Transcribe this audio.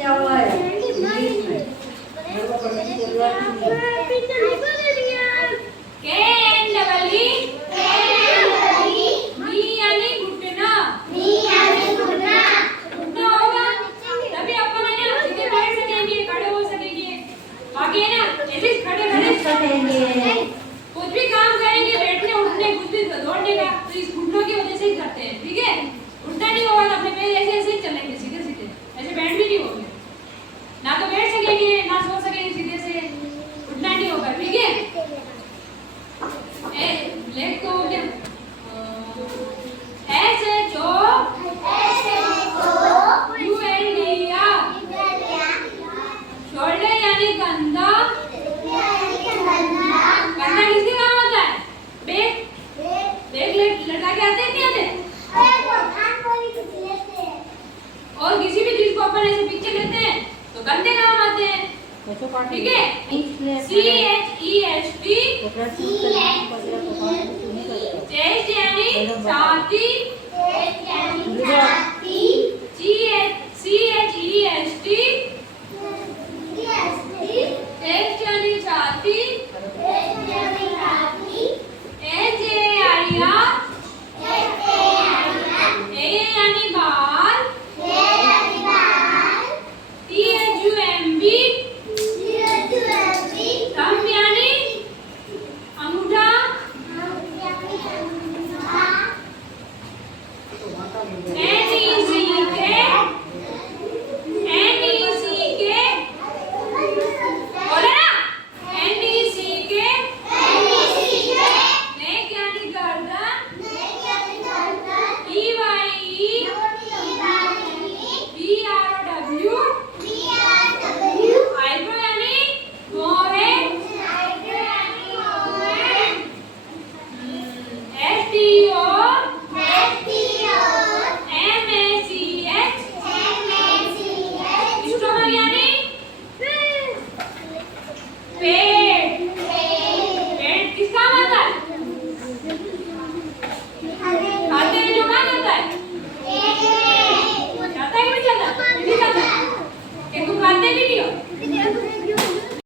किया हुआ है इंग्लिश में, मेरे को पढ़ने की जरूरत नहीं है। मी यानी घुटना, घुटना होगा तभी अपन है ना सीधे बैठ सकेंगे, खड़े हो सकेंगे। बाकी है ना ऐसे खड़े खड़े सकेंगे, कुछ भी काम करेंगे, बैठने उठने कुछ भी दौड़ने का तो इस घुटनों की वजह से ही करते हैं, ठीक है। उल्टा नहीं होगा तो अपने पैर ऐसे ऐसे ही चलेंगे, सीधे सीधे, ऐसे बैठ भी नहीं होंगे, ना तो बैठ सकेंगे ना सो सकेंगे, सीधे से उठना नहीं होगा, ठीक है। लेग को हो गया, ऐसे जो यू एल डी आ, शोल्डर यानी कंधा, कंधा किसके काम आता है, बैग, बैग लटका के आते हैं नहीं आते, और किसी भी चीज को अपन ऐसे पीछे लेते हैं तो कंधे काम आते हैं, ठीक है। CHEST चेस्ट यानी छाती,